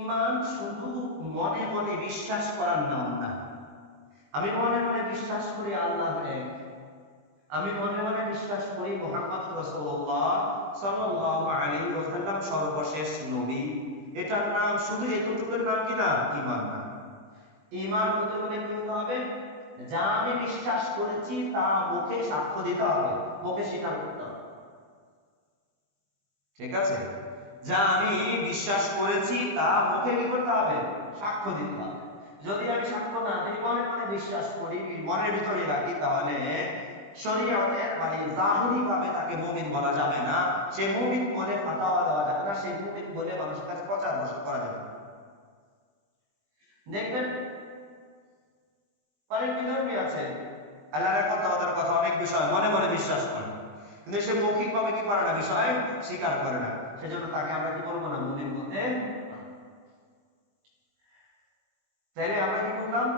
ঈমান শুধু মনে মনে বিশ্বাস করার নাম না। আমি মনে মনে বিশ্বাস করি আল্লাহ এক। আমি মনে মনে বিশ্বাস করি মুহাম্মদুর রাসূলুল্লাহ সাল্লাল্লাহু আলাইহি ওয়াসাল্লাম সর্বশেষ নবী। এটার নাম শুধু এতটুকুর নাম কি না? ঈমান না। ঈমান হতে হলে কি হতে হবে? যা আমি বিশ্বাস করেছি তা মুখে সাক্ষ্য দিতে হবে, মুখে স্বীকার করতে হবে। ঠিক আছে? যা আমি বিশ্বাস করেছি তা মুখে কি করতে হবে? সাক্ষ্য দিতে হবে। যদি আমি সাক্ষ্য না দিই, মনে মনে বিশ্বাস করি, মনের ভিতরে রাখি, তাহলে শরীয়তের মানে জাহিরি ভাবে তাকে মুমিন বলা যাবে না। সে মুমিন বলে ফাতাওয়া দেওয়া যাবে না, সে মুমিন বলে মানুষের কাছে প্রচার প্রসার করা যাবে না। দেখবেন অনেক বিধর্মী আছে, আল্লাহর একত্ববাদের কথা অনেক বিষয় মনে মনে বিশ্বাস করে, কিন্তু সে মৌখিক ভাবে কি করে না? বিষয় স্বীকার করে না। সেজন্য তাকে আমরা কি বলবো না? মুমিন বলতে পারবো। তাইলে আমরা কি বুঝলাম?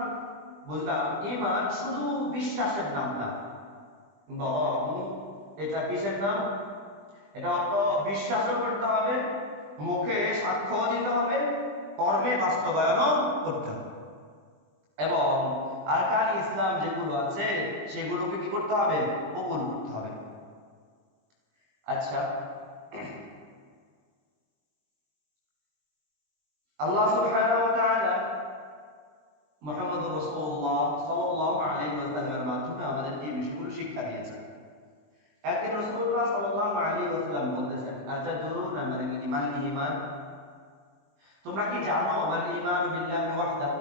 বুঝলাম ঈমান শুধু বিশ্বাসের নাম না, বরং এটা কিসের নাম? এটা অত বিশ্বাসও করতে হবে, মুখে সাক্ষ্য দিতে হবে, কর্মে বাস্তবায়নও করতে হবে। এবং আরকান ইসলাম যেগুলো আছে সেগুলোকে কি করতে হবে? কবুল করতে হবে। আচ্ছা, আল্লাহ সুবহানাহু ওয়া তাআলা মুহাম্মদুর রাসূলুল্লাহ সাল্লাল্লাহু আলাইহি ওয়াসাল্লামের মাধ্যমে আমাদেরকে এই বিষয়গুলো শিক্ষা দিয়েছেন। একদিন রাসূলুল্লাহ সাল্লাল্লাহু আলাইহি ওয়াসাল্লাম বলতেছেন, আতাদরুনা মাল ঈমান? তোমরা কি জানো মাল ঈমানু বিল্লাহি ওয়াহদাহু?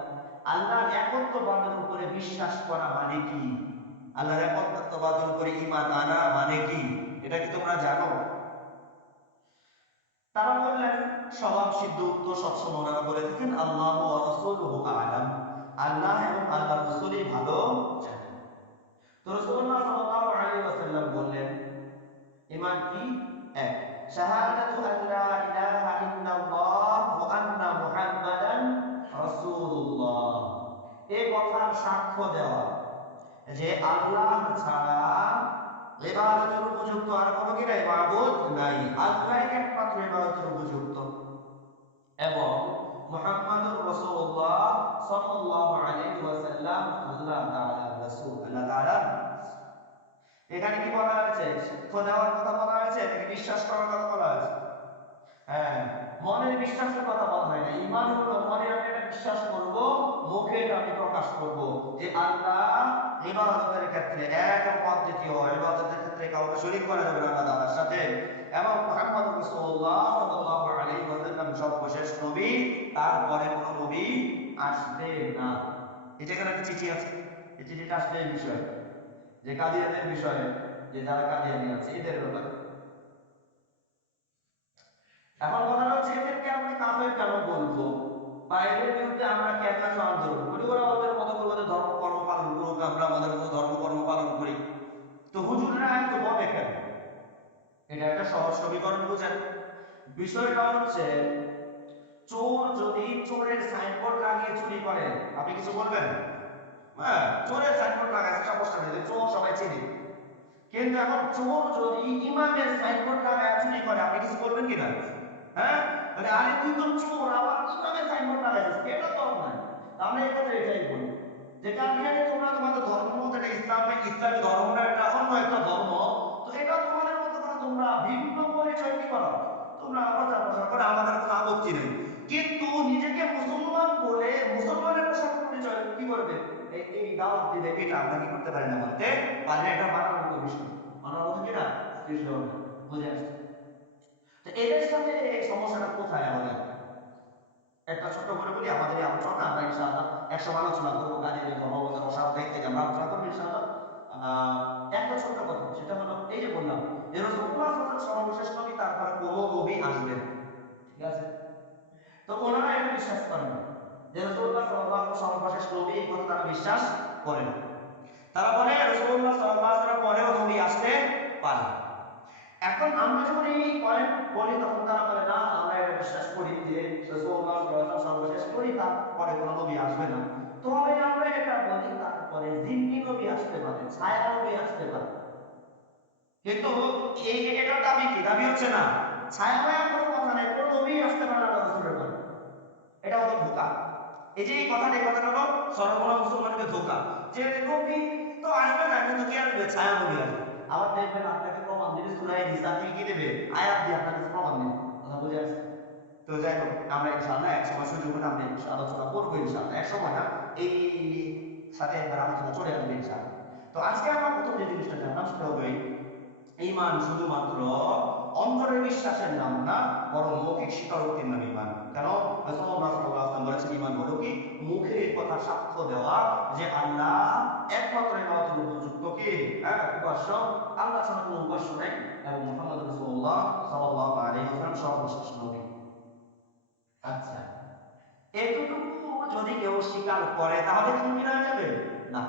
আল্লাহর একত্ববাদের উপরে বিশ্বাস করা মানে কি? আল্লাহর একত্ববাদের উপরে ঈমান আনা মানে কি? এটা কি তোমরা জানো? তারা বললেন, স্বভাব সিদ্ধ উত্তর সবসময় ওনারা বলে থাকেন, আল্লাহু ওয়া রাসূলুহু আ'লাম। আল্লাহ এবং আল্লাহর রাসূলই ভালো জানেন। তো রাসূলুল্লাহ সাল্লাল্লাহু আলাইহি ওয়াসাল্লাম বললেন, ঈমান কি? এক, শাহাদাতু আল্লা ইলাহা ইল্লাল্লাহ ওয়া আন্না মুহাম্মাদান রাসূলুল্লাহ। এই কথার সাক্ষ্য দেওয়া যে আল্লাহ ছাড়া ইবাদতের উপযুক্ত আর কোনো কি নাই? মাবুদ নাই। আল্লাহই একমাত্র ইবাদতের উপযুক্ত। এবং মুহাম্মাদুর রাসূলুল্লাহ সাল্লাল্লাহু আলাইহি ওয়াসাল্লাম আল্লাহ তাআলার রাসূল, আল্লাহ তাআলার রাসূল। এখানে কি বলা হয়েছে? সাক্ষ্য দেওয়ার কথা বলা হয়েছে নাকি বিশ্বাস করার কথা বলা হয়েছে? হ্যাঁ, মনের বিশ্বাসের কথা বলা হয় না। ঈমান হলো মনে আমি এটা বিশ্বাস করব, মুখে এটা আমি প্রকাশ করব যে আল্লাহ ইবাদতের ক্ষেত্রে এক এবং অদ্বিতীয়, ইবাদতের ক্ষেত্রে কাউকে শরীক করা যাবে না আল্লাহ তাআলার সাথে। এবং মুহাম্মদুর রাসূলুল্লাহ সাল্লাল্লাহু আলাইহি ওয়াসাল্লাম সর্বশেষ নবী, তারপরে কোনো নবী আসবে না। এটা এখানে একটা চিঠি আছে, এই চিঠিটা আসলে এই বিষয়ে, যে কাদিয়ানের বিষয়ে, যে যারা কাদিয়ানি আছে এদের ব্যাপারে। এখন কথাটা হচ্ছে, এদেরকে আমরা কাফের কেন বলবো, বা এদের বিরুদ্ধে আমরা কেন এত আন্দোলন করি? ওরা ওদের মতো করে ওদের ধর্ম কর্ম পালন করুক, আমরা আমাদের মতো ধর্ম কর্ম পালন করি। তো হুজুররা এত বলে কেন? এটা একটা সহজ সমীকরণ বুঝেন। বিষয়টা হচ্ছে, চোর যদি চোরের সাইনবোর্ড লাগিয়ে চুরি করে, আপনি কিছু বলবেন? হ্যাঁ, চোরের সাইনবোর্ড লাগাইছে, সমস্যা নেই, যে চোর সবাই চিনি। কিন্তু এখন চোর যদি ইমামের সাইনবোর্ড লাগায় চুরি করে, আপনি কিছু বলবেন কিনা? হ্যাঁ, মানে আরে তুই তো চোর, আবার ইমামের সাইনবোর্ড লাগাইছিস, এটা তো অন্যায়। তো আমরা এক্ষেত্রে এটাই বলি যে কাদিয়ানি, তোমরা তোমাদের ধর্মের মতো, এটা ইসলামী ধর্ম না, এটা অন্য একটা ধর্ম। তো এটা তোমাদের মতো করে তোমরা ভিন্ন পরিচয় কি করো, তোমরা প্রচার প্রসার করে, আমাদের কোনো আপত্তি নেই। কিন্তু নিজেকে মুসলমান বলে মুসলমানের পোশাক পরিচয় কি করবে, এই দাওয়াত দিবে, এটা আমরা কি করতে পারি না? মানতে পারি না। এটা মানার মতো বিষয়, মানার মতো কিনা বিষয় হবে না। বুঝে আসছে? তো এদের সাথে এই সমস্যাটা কোথায় আমাদের? একটা ছোট্ট করে বলি, আমাদের এই আলোচনা আমরা ইনশাআল্লাহ একসময় আলোচনা করবো, কাদিয়ানী ধর্মমতের অসারদায়িত্ব থেকে আমরা আলোচনা করবো ইনশাআল্লাহ। আহ একটা ছোট্ট কথা, সেটা হলো এই যে বললাম যে রাসূলুল্লাহ সাল্লাল্লাহু আলাইহি ওয়াসাল্লাম সর্বশেষ নবী, তারপরে কোনো নবী আসবে না। ঠিক আছে? তো ওনারা এটা বিশ্বাস করেন না যে রাসূলুল্লাহ সাল্লাল্লাহু আলাইহি ওয়াসাল্লাম সর্বশেষ নবী, এই কথা তারা বিশ্বাস করে না। তারা বলে রাসূলুল্লাহ সাল্লাল্লাহু আলাইহি ওয়াসাল্লাম পরেও নবী আসতে পারে। এখন আমরা যখন এই পয়েন্ট বলি, তখন তারা বলে না, আমরা এটা বিশ্বাস করি যে রাসূলুল্লাহ সাল্লাল্লাহু আলাইহি ওয়াসাল্লাম সর্বশেষ নবী, তারপরে কোনো নবী আসবে না। তবে আমরা এটা বলি, তারপরে জিম্মি নবী আসতে পারে, ছায়া নবী আসতে পারে। কিন্তু এটার দাবি কি? দাবি হচ্ছে না ছায়া মায়া কোনো কথা নেই, কোন নবী আসতে পারে আল্লাহ রাসূলের পরে। এটা হলো ধোঁকা। এই যে এই কথাটা হলো সর্বগুণা মুসলমানকে ধোঁকা, যে নবী তো আসবে না, কিন্তু কি আসবে? ছায়া নবী আসবে। আবার দেখবেন আপনাকে প্রমাণ দিবে সূরা নিসা থেকে, কি দেবে? আয়াত দিয়ে আপনার কাছে প্রমাণ দিবে। কথা বুঝে আসছে? তো যাই হোক, আমরা ইনশাআল্লাহ এক সময় সুযোগ হলে আমরা এই বিষয়ে আলোচনা করবো ইনশাআল্লাহ। এক সময় না, এই সাথে একবার আলোচনা চলে আসবে ইনশাআল্লাহ। তো আজকে আমরা প্রথম যে জিনিসটা জানলাম সেটা হলো এই, ঈমান শুধুমাত্র অন্তরের বিশ্বাসের নাম না, বরং মৌখিক স্বীকারোক্তির নাম ঈমান। কেন? রাসূলুল্লাহ সাল্লাল্লাহু আলাইহি ওয়াসাল্লাম বলেছেন ঈমান হলো কি? মুখের কথা সাক্ষ্য দেওয়া যে আল্লাহ একমাত্র ইবাদতের উপযুক্ত, কি হ্যাঁ উপাস্য, আল্লাহ ছাড়া কোনো উপাস্য নাই, এবং মুহাম্মদ রাসূলুল্লাহ সাল্লাল্লাহু আলাইহি ওয়াসাল্লাম সর্বশেষ নবী। আচ্ছা, এতটুকু যদি কেউ স্বীকার করে তাহলে কি মুমিন হয়ে যাবে? না,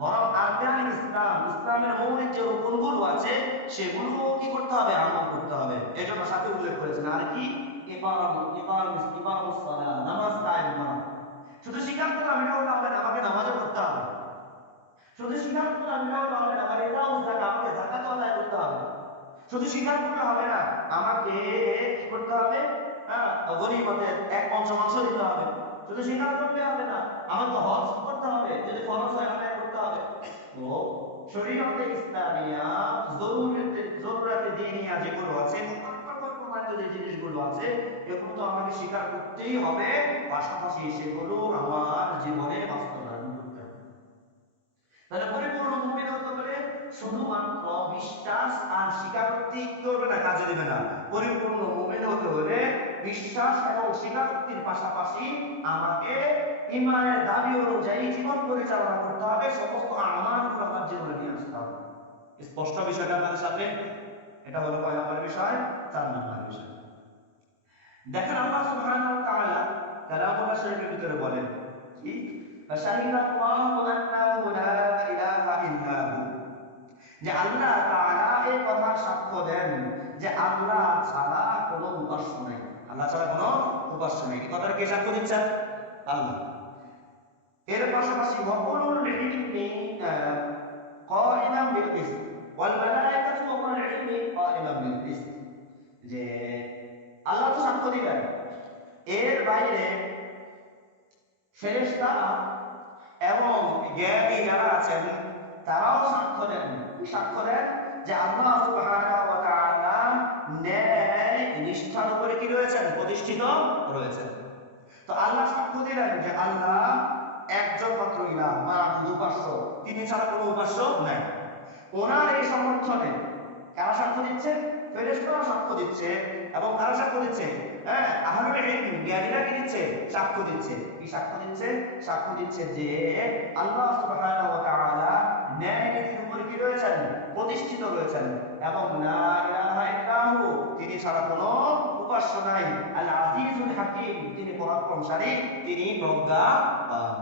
বরং আরকানুল ইসলাম, ইসলামের মৌলিক যে রুকনগুলো আছে সেগুলো কি করতে হবে? আমল করতে হবে। এজন্য সাথে উল্লেখ করেছেন আর কি, ইকামুস সালাহ, নামাজ কায়েম করা। শুধু স্বীকার করলাম এটা হলো হবে না, আমাকে নামাজও পড়তে হবে। শুধু স্বীকার করলাম এটা হলো হবে না, আমার ইতাউজ যাকাত, আমাকে যাকাতও আদায় করতে হবে। শুধু স্বীকার করলে হবে না, আমাকে কি করতে হবে? হ্যাঁ, গনিমতের 1/5 দিতে হবে। শুধু স্বীকার করলে হবে না, আমাকে হজ করতে হবে, যদি ফরজ হয় আদায় করতে হবে। তো শরীয়তে ইসলামিয়া, জরুরাতে দ্বীনিয়া যেগুলো আছে, মতান্তর প্রমাণিত যে জিনিসগুলো আছে, এগুলো তো আমাকে স্বীকার করতেই হবে, পাশাপাশি সেগুলো আমার জীবনে বাস্তবায়ন করতে হবে। তাহলে পরিপূর্ণ মুমিন হতে হলে শুধুমাত্র বিশ্বাস আর স্বীকারোক্তি কি করবে না? কাজে দিবে না। পরিপূর্ণ মুমিন হতে হলে বিশ্বাস এবং স্বীকারোক্তির পাশাপাশি আমাকে ঈমানের দাবি অনুযায়ী জীবন পরিচালনা করতে হবে, সমস্ত আমালগুলো আমার জীবনে নিয়ে আসতে হবে। স্পষ্ট বিষয়টা আপনাদের সামনে? এটা হলো কয় নম্বর বিষয়? 4 নম্বর বিষয়। দেখেন আল্লাহ সুবহানাহু ওয়া তাআলা কালামুল্লাহ শরীফের ভিতরে বলেন কি, শাহিদাল্লাহু আন্নাহু লা ইলাহা ইল্লাহু, যে আল্লাহ তাআলা এই কথার সাক্ষ্য দেন যে আল্লাহ ছাড়া কোনো উপাস্য নাই। আল্লাহ ছাড়া কোনো উপাস্য নাই, এই কথাটা কে সাক্ষ্য দিচ্ছেন? আল্লাহ। এর পাশাপাশি ওয়া উলুল ইলমি কাইমান বিল কিসত ওয়াল মালায়েকাতু ওয়া উলুল ইলমি কাইমান বিল কিসত, যে আল্লাহ তো সাক্ষ্য দিলেন, এর বাইরে ফেরেশতারা এবং জ্ঞানী যারা আছেন তারাও সাক্ষ্য দেন। কি সাক্ষ্য দেন? যে আল্লাহ সুবহানাহু ওয়া তাআলা ন্যায় নিষ্ঠার উপরে কি রয়েছেন? প্রতিষ্ঠিত রয়েছেন। তো আল্লাহ সাক্ষ্য দিলেন যে আল্লাহ একজন মাত্র ইলাহ, মাবুদ, উপাস্য, তিনি ছাড়া কোনো উপাস্য নাই। ওনার এই সমর্থনে কারা সাক্ষ্য দিচ্ছে? ফেরেশতারা সাক্ষ্য দিচ্ছে। এবং কারা সাক্ষ্য দিচ্ছে? হ্যাঁ, আহলুল ইলম, জ্ঞানীরা কি দিচ্ছে? সাক্ষ্য দিচ্ছে। কি সাক্ষ্য দিচ্ছে? সাক্ষ্য দিচ্ছে যে আল্লাহ সুবহানাহু ওয়া তাআলা ন্যায় নীতির উপর কি রয়েছেন? প্রতিষ্ঠিত রয়েছেন। এবং লা ইলাহা ইল্লাহু, তিনি ছাড়া কোনো উপাস্য নাই। আল আজিজুল হাকিম, তিনি পরাক্রমশালী, তিনি প্রজ্ঞাবান।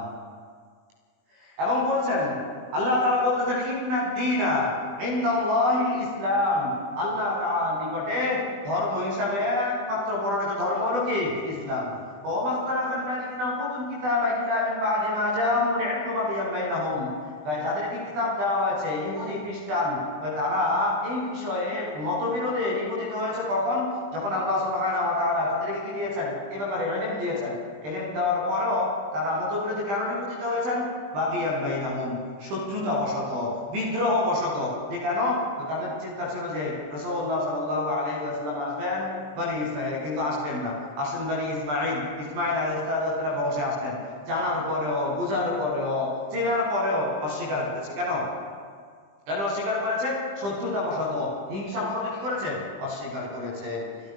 এবং বলছেন, আল্লাহ তাআলা বলতেছেন ইন্নাদ দীনা ইনদাল্লাহিল ইসলাম, আল্লাহ তাআলার নিকটে ধর্ম হিসাবে একমাত্র মনোনীত ধর্ম হলো কি? ইসলাম। ওয়া মাখতালাফাল্লাযীনা উতুল কিতাবা ইল্লা মিন বা'দি মা জাআহুমুল ইলমু বাগিয়ান বাইনাহুম, তাই যাদেরকে কিতাব দেওয়া হয়েছে, ইহুদি খ্রিস্টান, তারা এই বিষয়ে মতবিরোধে নিপতিত হয়েছে কখন? যখন আল্লাহ সুবহানাহু ওয়া তাআলা তাদেরকে কি দিয়েছেন? এই ব্যাপারে ইলম দিয়েছেন। ইলম দেওয়ার পরেও তারা মতবিরোধে কেন নিপতিত হয়েছেন? বাগিয়ান বাইনাহুম, শত্রুতা বশত, বিদ্রোহ বশত। যে কেন? তাদের চিন্তা ছিল যে রাসূলুল্লাহ সাল্লাল্লাহু আলাইহি ওয়াসাল্লাম আসবেন বনি ইসরাইলে, কিন্তু আসলেন না। আসলেন বনি ইসমাঈল, ইসমাঈল আলাইহিস সালাম বংশে আসলেন। জানার পরেও, বুঝার পরেও, চেনার পরেও অস্বীকার করেছে। কেন? কেন অস্বীকার করেছে? শত্রুতা বশত, হিংসা বশত কি করেছে? অস্বীকার করেছে।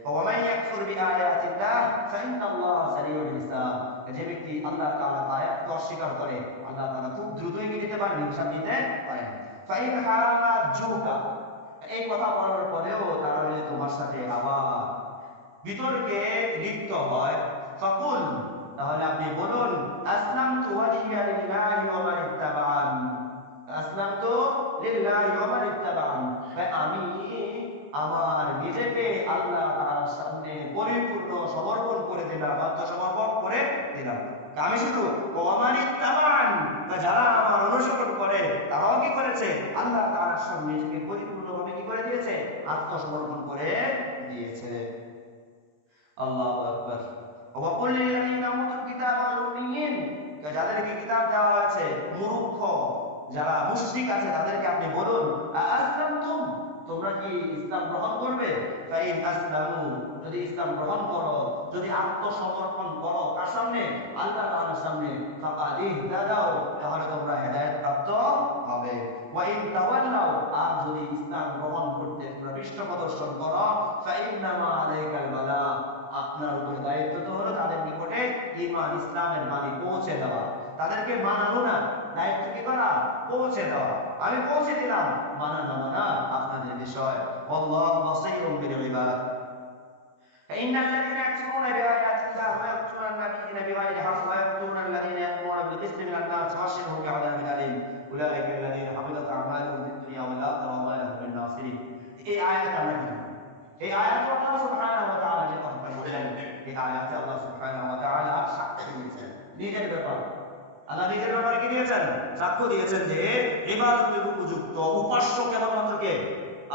ওয়ামান ইয়াকফুর বিআয়াতিল্লাহ ফাইন্নাল্লাহা সারিউল হিসাব, যে ব্যক্তি আল্লাহ তাআলার আয়াতকে অস্বীকার করে, আল্লাহ তাআলা খুব দ্রুতই কি নিতে পারেন? হিসাব নিতে পারেন। ফাইন হাজ্জুকা, এই কথা বলার পরেও তারা যদি তোমার সাথে আবার বিতর্কে লিপ্ত হয়, ফাকুল, তাহলে আপনি বলুন, আসলামতু ওয়াজহিয়া লিল্লাহি ওয়া মান ইত্তাবা'আন, আসলামতু লিল্লাহি ওয়া মান ইত্তাবা'আন, আমি আমার নিজেকে আল্লাহ তাআলার সামনে পরিপূর্ণ সমর্পণ করে দিলাম, আত্মসমর্পণ করে দিলাম। আমি শুধু, ওয়া মান ইত্তাবা'আন, যারা আমার অনুসরণ করে তারাও কি করেছে? আল্লাহ তাআলার সামনে নিজেকে পরিপূর্ণভাবে কি করে দিয়েছে? আত্মসমর্পণ করে দিয়েছে। আল্লাহু আকবার। ওয়াকুল লিল্লাযিনা উতুল কিতাবা ওয়াল উম্মিয়িন, যাদেরকে কিতাব দেওয়া হয়েছে, মূর্খ যারা মুশরিক আছে তাদেরকে আপনি বলুন, আসলামতুম, তোমরা কি ইসলাম গ্রহণ করবে? ফাইন আসলামু, যদি ইসলাম গ্রহণ করো, যদি আত্মসমর্পণ করো কার সামনে? আল্লাহ তাআলার সামনে, ফাকাদ ইহতাদাও, তাহলে তোমরা হেদায়েত প্রাপ্ত হবে। ওয়া ইন তাওয়াল্লাও, আর যদি ইসলাম গ্রহণ করতে তোমরা পৃষ্ঠ প্রদর্শন করো, ফাইন্নামা আলাইকাল বালাগ, আপনার উপরে দায়িত্ব তো হলো তাদের নিকটে ঈমান ইসলামের বাণী পৌঁছে দেওয়া, তাদেরকে মানানো না, দায়িত্ব কি করা? পৌঁছে দেওয়া। আমি পৌঁছে দিলাম, মানা না মানা আপনাদের বিষয়। আল্লাহু বাসীরুম বিল ইবাদ। فإن الذين يكفرون بآيات الله ويقتلون النبيين بغير حق ويقتلون الذين يأمرون بالقسط من الناس فبشرهم بعذاب أليم أولئك الذين حبطت أعمالهم في الدنيا والآخرة وما لهم من ناصرين। এই আয়াতে আমরা কি জানি? এই আয়াতে আল্লাহ সুবহানাহু ওয়া তাআলা যে কথাটা বললেন, এই আয়াতে আল্লাহ সুবহানাহু ওয়া তাআলা সাক্ষ্য দিয়েছেন নিজের ব্যাপারে। আল্লাহ নিজের ব্যাপারে কি দিয়েছেন? সাক্ষ্য দিয়েছেন যে ইবাদতের উপযুক্ত উপাস্য কেবলমাত্র কে?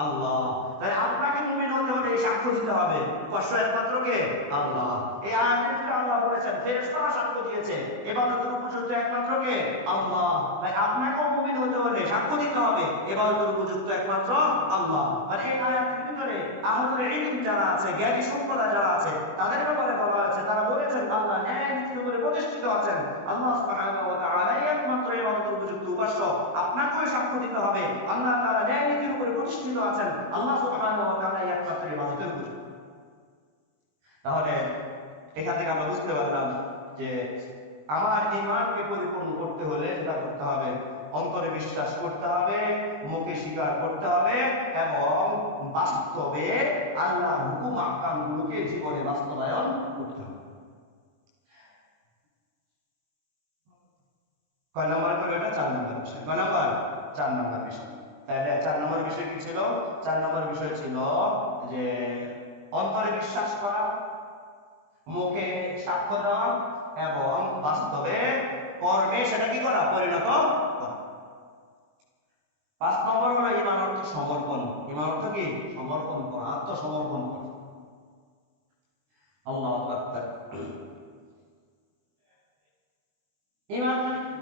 আল্লাহ। তাই আপনাকে মুমিন হতে হলে এই সাক্ষ্য দিতে হবে, উপাস্য একমাত্র কে? আল্লাহ। এই আয়াতের ভিতরে আল্লাহ বলেছেন ফেরেশতারা সাক্ষ্য দিয়েছে ইবাদতের উপযুক্ত একমাত্র কে? আল্লাহ। তাই আপনাকেও মুমিন হতে হলে সাক্ষ্য দিতে হবে ইবাদতের উপযুক্ত একমাত্র আল্লাহ। মানে এই আয়াতের ভিতরে আহলুল ইলম যারা আছে, জ্ঞানী সম্প্রদায় যারা আছে, তাদের ব্যাপারে বলা হয়েছে, তারা বলেছেন আল্লাহ ন্যায় নীতির উপরে প্রতিষ্ঠিত আছেন, আল্লাহ সুবহানাহু ওয়া তাআলাই একমাত্র ইবাদতের উপযুক্ত উপাস্য। আপনাকেও সাক্ষ্য দিতে হবে আল্লাহ তাআলা ন্যায় নীতির উপরে প্রতিষ্ঠিত আছেন, আল্লাহ সুবহানাহু ওয়া তাআলাই একমাত্র ইবাদতের উপযুক্ত। তাহলে এখান থেকে আমরা বুঝতে পারলাম যে আমার ঈমানকে পরিপূর্ণ করতে হলে যেটা করতে হবে, অন্তরে বিশ্বাস করতে হবে, মুখে স্বীকার করতে হবে, এবং বাস্তবে আল্লাহর হুকুম আহকাম গুলোকে জীবনে বাস্তবায়ন করতে হবে। কয় নাম্বার করে ওটা? 4 নাম্বার বিষয়। কয় নাম্বার? 4 নাম্বার বিষয়। তাহলে 4 নাম্বার বিষয় কি ছিল? 4 নাম্বার বিষয় ছিল যে অন্তরে বিশ্বাস করা, মুখে সাক্ষ্য দেওয়া, এবং বাস্তবে কর্মে সেটা কি করা? পরিণত করা। 5 নম্বর হলো ঈমান অর্থ সমর্পণ। ঈমান অর্থ কি? সমর্পণ করা, আত্মসমর্পণ করা। আল্লাহু আকবার। ঈমান মানে কি?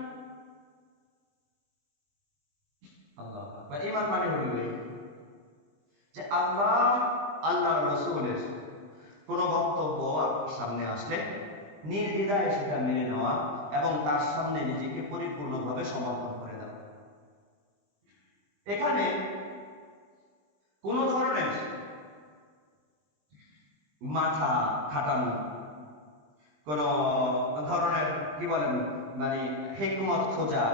আল্লাহু আকবার। ঈমান মানে হলো এই যে আল্লাহর রাসূলের কোন বক্তব্য আপনার সামনে আসলে নির্দ্বিধায় সেটা মেনে নেওয়া এবং তার সামনে নিজেকে পরিপূর্ণভাবে সমর্পণ করে দেওয়া। এখানে কোন ধরনের মাথা খাটানো, কোন ধরনের কি বলেন মানে হিকমত খোঁজা,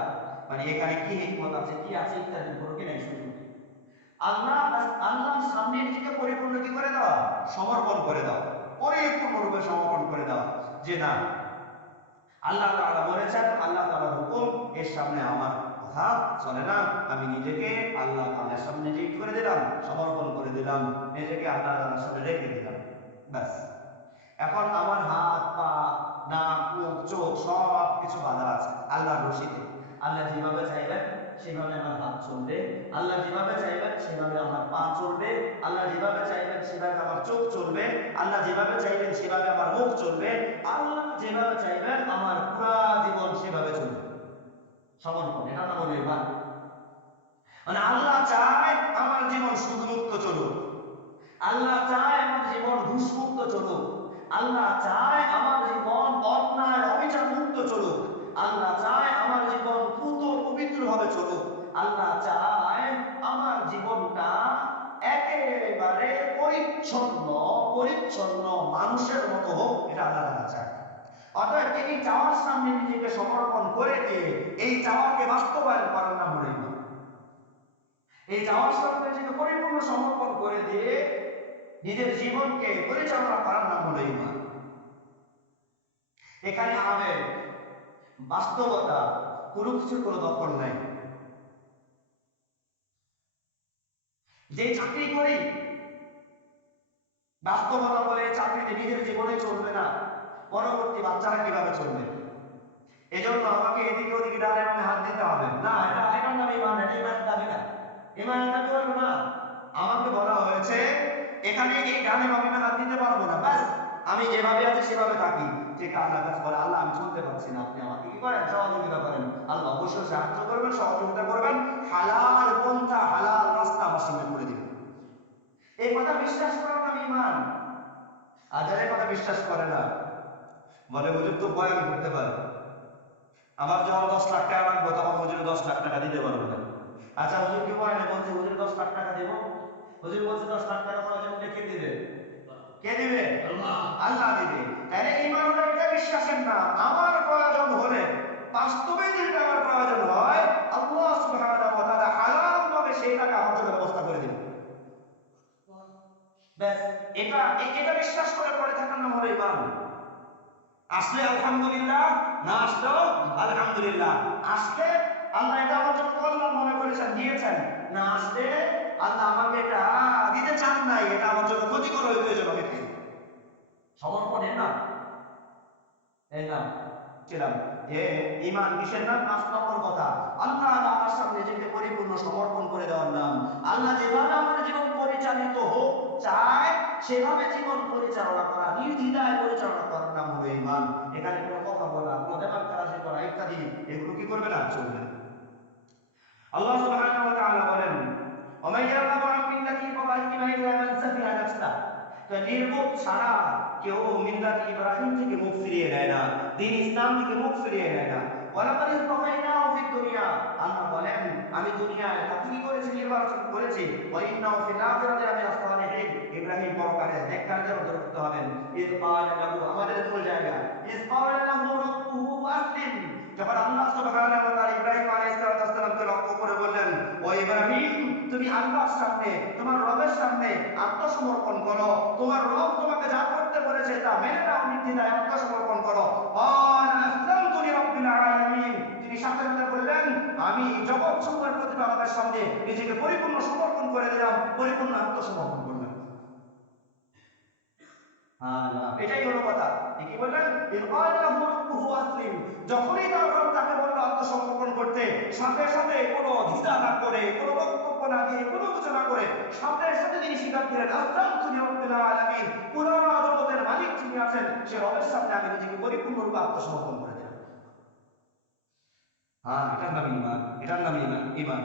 মানে এখানে কি হিকমত আছে কি আছে ইত্যাদির কোনো কি নাই, সুযোগ নেই। আল্লাহর সামনে নিজেকে পরিপূর্ণ কি করে দেওয়া? সমর্পণ করে দেওয়া, পরিপূর্ণরূপে সমর্পণ করে দেওয়া, যে না, আল্লাহ তাআলা বলেছেন, আল্লাহ তাআলার হুকুম, এর সামনে আমার কথা চলে না। আমি নিজেকে আল্লাহ তাআলার সামনে নিজেকে কি করে দিলাম? সমর্পণ করে দিলাম, নিজেকে আল্লাহ তাআলার সামনে রেখে দিলাম। ব্যাস। এখন আমার হাত পা নাক মুখ চোখ সব কিছু বাঁধা আছে আল্লাহর রশিতে। আল্লাহ যেভাবে চাইবেন সেভাবে আমার হাত চলবে, আল্লাহ যেভাবে চাইবেন সেভাবে আমার পা চলবে, আল্লাহ যেভাবে চাইবেন সেভাবে আমার চোখ চলবে, আল্লাহ যেভাবে চাইবেন সেভাবে আমার মুখ চলবে, আল্লাহ যেভাবে চাইবেন আমার পুরা জীবন সেভাবে চলবে। সমর্পণ, এটার নাম হলো ঈমান। মানে আল্লাহ চায় আমার জীবন সুদমুক্ত চলুক, আল্লাহ চায় আমার জীবন ঘুষমুক্ত চলুক, আল্লাহ চায় আমার জীবন অন্যায় অবিচার মুক্ত চলুক, আল্লাহ চায় আমার জীবন পুত পবিত্র ভাবে চলুক, আল্লাহ চায় আমার জীবনটা একেবারে পরিচ্ছন্ন পরিচ্ছন্ন মানুষের মতো হোক, এটা আল্লাহ তাআলা চায়। অতএব এই চাওয়ার সামনে নিজেকে সমর্পণ করে দিয়ে এই চাওয়াকে বাস্তবায়ন করার নাম হলো ঈমান। এই চাওয়ার সামনে নিজেকে পরিপূর্ণ সমর্পণ করে দিয়ে নিজের জীবনকে পরিচালনা করার নাম হলো ঈমান। এখানে আবেগ, বাস্তবতা, কোনো কিছুর কোনো দখল নাই। যে চাকরি করি, বাস্তবতা বলে চাকরিতে নিজের জীবনে চলবে না, পরবর্তী বাচ্চারা কিভাবে চলবে, এজন্য আমাকে এদিকে ওদিকে ডানে বামে হাত দিতে হবে না, এটার নাম ঈমান, এটা ঈমানের দাবি না। ঈমানের দাবি হলো না, আমাকে বলা হয়েছে এখানে এই ডানে বামে হাত দিতে পারবো না, ব্যাস আমি যেভাবে আছি সেভাবে থাকি, ঠিক আল্লাহ কাছে বলে আল্লাহ আমি চলতে পারছি না, আপনি আমাকে কি করেন, সহযোগিতা করেন। আল্লাহ অবশ্যই সাহায্য করবেন, সহযোগিতা করবেন, হালাল পন্থা হালাল রাস্তা আমার সামনে করে দিবেন। এই কথা বিশ্বাস করার নাম ঈমান। আর যারা এই কথা বিশ্বাস করে না, বলে হুজুর তো বয়ান করতে পারে, আমার যখন 10 লাখ টাকা লাগবে তখন হুজুর 10 লাখ টাকা দিতে পারবো না। আচ্ছা হুজুরকে বয়ানে বলছে হুজুর 10 লাখ টাকা দেবো, হুজুর বলছে 10 লাখ টাকা প্রয়োজন হলে কে দিবে? কে দিবে? আল্লাহ দিবে। তাহলে ঈমান হলো এটা বিশ্বাসের নাম, আমার প্রয়োজন হলে, বাস্তবে যদি আমার প্রয়োজন হয়, আল্লাহ সুবহানাহু ওয়া তাআলা হালাল ভাবে সেই টাকা আমার জন্য ব্যবস্থা করে দিবেন। ব্যাস, এটা বিশ্বাস করে পড়ে থাকার নাম হলো ঈমান। আসলে আলহামদুলিল্লাহ, না আসলেও আলহামদুলিল্লাহ। আসলে আল্লাহ এটা আমার জন্য কল্যাণ মনে করেছেন, দিয়েছেন, না আসলে আল্লাহ আমাকে এটা দিতে চান নাই, এটা আমার জন্য ক্ষতিকর হইতো, এই জন্য আমি খাই না। সমর্পণ এর নাম, এর নাম ছিলাম যে ঈমান কিসের নাম? 5 নম্বর কথা, আল্লাহ তাআলার সামনে নিজেকে পরিপূর্ণ সমর্পণ করে দেওয়ার নাম। আল্লাহ যেভাবে আমার জীবন পরিচালিত হোক চায় সেভাবে জীবন পরিচালনা করা, নির্দ্বিধায় পরিচালনা করার নাম হলো ঈমান। এখানে কোনো কথা বলা, কোনো দেমাগ তারাজি করা ইত্যাদি এগুলো কি করবে না, চলবে না। আল্লাহ সুবহানাহু ওয়া তাআলা বলেন, ওয়া মান ইয়ারগহাবু আন মিল্লাতি ইব্রাহিম ইল্লা মান সাফিহা নাফসা, তো নির্বোধ ছাড়া কেউ মিল্লাত ইব্রাহিম থেকে মুখ ফিরিয়ে নেয় না, দ্বীন ইসলাম থেকে মুখ ফিরিয়ে নেয় না। ওয়ালাকাদ ইসতাফাইনাহু ফিদ দুনিয়া, আল্লাহ বলেন আমি দুনিয়ায় তাকে কি করেছি, নির্বাচন করেছি। ওয়া ইন্নাহু ফিল আখিরাতি লামিনাস সালিহিন, ইব্রাহিম পরকালে নেককারদের অন্তর্ভুক্ত হবেন। ইয ক্বালা লাহু, আমাদের মূল জায়গা, ইয ক্বালা লাহু রাব্বুহু আসলিম, যখন আল্লাহ সুবহানাহু ওয়া তাআলা ইব্রাহিম আলাইহিস সালামকে লক্ষ্য করে বললেন, ও ইব্রাহিম তুমি আল্লাহর সামনে, তোমার রবের সামনে আত্মসমর্পণ করো, তোমার রব তোমাকে যা করতে বলেছে তা মেনে নাও, নির্দ্বিধায় আত্মসমর্পণ করো। ক্বালা আসলামতু লিরাব্বিল আলামিন, তিনি সাথে সাথে বললেন আমি জগৎ সমূহের প্রতিপালকের সামনে নিজেকে পরিপূর্ণ সমর্পণ করে দিলাম, পরিপূর্ণ আত্মসমর্পণ করলাম। এটাই হলো কথা। কি বললেন? ইয ক্বালা লাহু রাব্বুহু আসলিম, যখনই তার রব তাকে বলল আত্মসমর্পণ করতে, সাথে সাথে কোনো দ্বিধা না করে, কোনো বক্তব্য না দিয়ে, কোনো কিছু না করে সাথে সাথে তিনি স্বীকার দিলেন আসলামতু লিরাব্বিল আলামিন, পুরো জগতের মালিক যিনি আছেন সে রবের সামনে আমি নিজেকে পরিপূর্ণরূপে আত্মসমর্পণ করে দিলাম। এটার নাম ঈমান, এটার নাম ঈমান, ঈমান।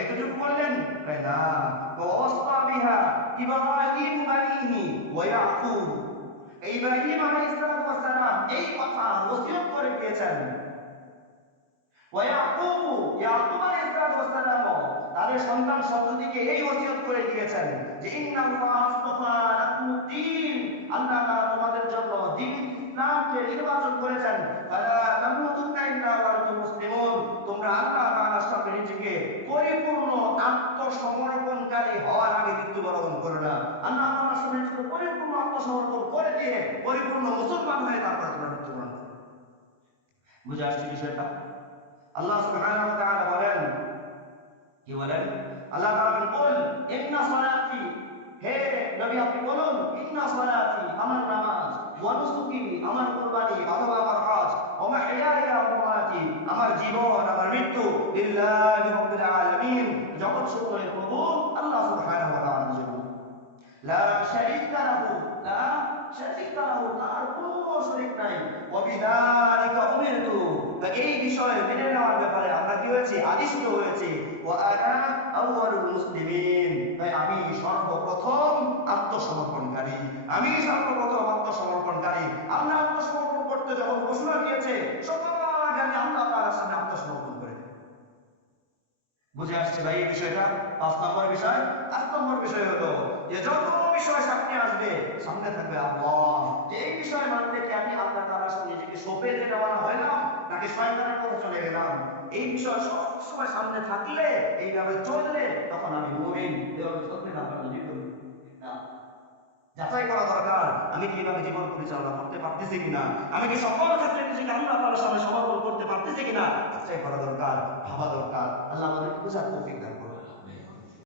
এতটুকু বললেন? না, ওয়াসা বিহা ইব্রাহিম বানিহি ওয়া ইয়াকুব, ইব্রাহিম আলাইহিস সালাম এই কথা ওসিয়ত করে গিয়েছেন। ওয়া ইয়াকুব, ইয়াকুব আলাইহিস সালাম তাদের সন্তান সন্ততিকে এই ওসিয়ত করে গিয়েছেন যে ইন্নাল্লাহ আসতাফা লাকুমুদ্দীন, আল্লাহ তাআলা তোমাদের জন্য দ্বীন ইসলামকে নির্বাচন করেছেন। ফালা তামুতুন্না ইল্লা ওয়া আনতুম মুসলিমুন, তোমরা আল্লাহ তাআলার সামনে নিজেকে পরিপূর্ণ আত্মসমর্পণকারী হওয়ার আগে মৃত্যুবরণ করো না। আল্লাহ তাআলার সামনে নিজেকে পরিপূর্ণ আত্মসমর্পণ করে দিয়ে পরিপূর্ণ মুসলমান হয়ে তারপরে তোমরা মৃত্যুবরণ করো। বুঝে আসছে বিষয়টা? আল্লাহ সুবহানাহু ওয়া তাআলা বলেন, কি বলেন? আল্লাহ তাআলা বলেন কুল ইন্না সালাতি, হে নবী আপনি বলুন, ইন্না সালাতি আমার নামাজ, ওয়া নুসুকি আমার কুরবানি অথবা আমার হজ, ওয়া মাহইয়ায়া ওয়া মামাতি আমার জীবন আমার মৃত্যু, লিল্লাহি রাব্বিল আলামিন জগৎ সমূহের প্রভু আল্লাহ সুবহানাহু ওয়া তাআলার জন্য। লা শারীকা লাহু, লা শারীকা লাহু, তার কোনো শরীক নাই। ওয়া বিযালিকা উমিরতু, এই বিষয় মেনে নেওয়ার ব্যাপারে আমরা কি হয়েছি, আদিষ্ট হয়েছি। ওয়া আনা আউয়ালুল মুসলিমিন, তাই আমি সর্বপ্রথম আত্মসমর্পণকারী, আমি সর্বপ্রথম আত্মসমর্পণকারী। আল্লাহ আত্মসমর্পণ করতে যখন ঘোষণা দিয়েছে সবার আগে আমি আল্লাহ তাআলার সামনে আত্মসমর্পণ করে দিলাম। বুঝে আসছে ভাই এই বিষয়টা? 5 নম্বর বিষয়। 8 নম্বর বিষয় হলো যে যত বিষয় সামনে আসবে, সামনে থাকবে আল্লাহ, যে এই বিষয় মানলে কি আমি আল্লাহ তাআলার সামনে নিজেকে সঁপে দিয়ে রওনা হইলাম নাকি শয়তানের পথে চলে গেলাম, এই বিষয় সব সময় সামনে থাকলে, এইভাবে চললে তখন আমি মুমিন। এভাবে চলতে না পারলে বিপরীত। না, যাচাই করা দরকার আমি কি এইভাবে জীবন পরিচালনা করতে পারতেছি কিনা, আমি কি সকল ক্ষেত্রে নিজেকে আল্লাহ তাআলার সামনে সমর্পণ করতে পারতেছি কিনা, যাচাই করা দরকার, ভাবা দরকার। আল্লাহ আমাদেরকে বুঝার তৌফিক দান।